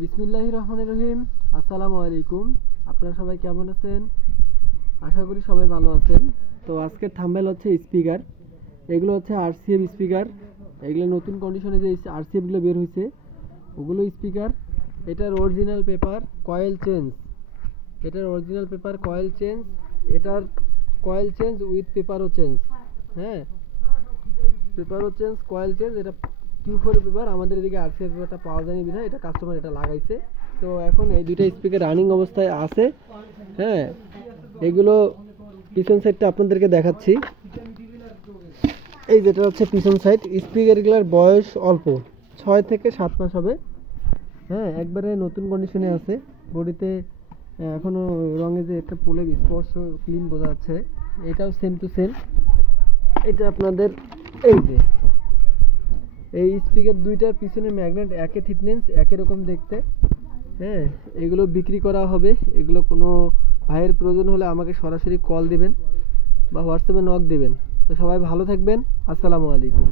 বিসমিল্লাহির রহমানির রহিম। আসসালামু আলাইকুম। আপনারা সবাই কেমন আছেন? আশা করি সবাই ভালো আছেন। তো আজকের থাম্বনেল হচ্ছে স্পিকার। এগুলো হচ্ছে আরসিএফ স্পিকার। এগুলো নতুন কন্ডিশনে যে আরসিএফগুলো বের হয়েছে ওগুলো স্পিকার। এটার অরিজিনাল পেপার কয়েল চেঞ্জ। এটার কয়েল চেঞ্জ উইথ পেপারও চেঞ্জ। হ্যাঁ, পেপারও চেঞ্জ, কয়েল চেঞ্জ। এটা Q4 পেপার। আমাদের এদিকে আরসিএফ পেপারটা পাওয়া যায়নি বিধায় এটা কাস্টমার এটা লাগাইছে। তো এখন এই দুইটা স্পিকার রানিং অবস্থায় আছে। হ্যাঁ, এগুলো পিছন সাইডটা আপনাদেরকে দেখাচ্ছি। এই যেটা হচ্ছে পিছন সাইড। স্পিকারগুলোর বয়স অল্প, 6 থেকে 7 মাস হবে। হ্যাঁ, একবারে নতুন কন্ডিশনে আছে। বডিতে এখনো রঙে যে একটা পোলের স্পর্শ ক্লিন বোঝা যাচ্ছে। এটাও সেম টু সেম। এটা আপনাদের এই যে এই স্পিকার দুইটার পিছনে ম্যাগনেট একই থিকনেস, একই রকম দেখতে। হ্যাঁ, এগুলো বিক্রি করা হবে। এগুলো কোনো ভাইয়ের প্রয়োজন হলে আমাকে সরাসরি কল দিবেন বা হোয়াটসঅ্যাপে নক দিবেন। তো সবাই ভালো থাকবেন। আসসালামু আলাইকুম।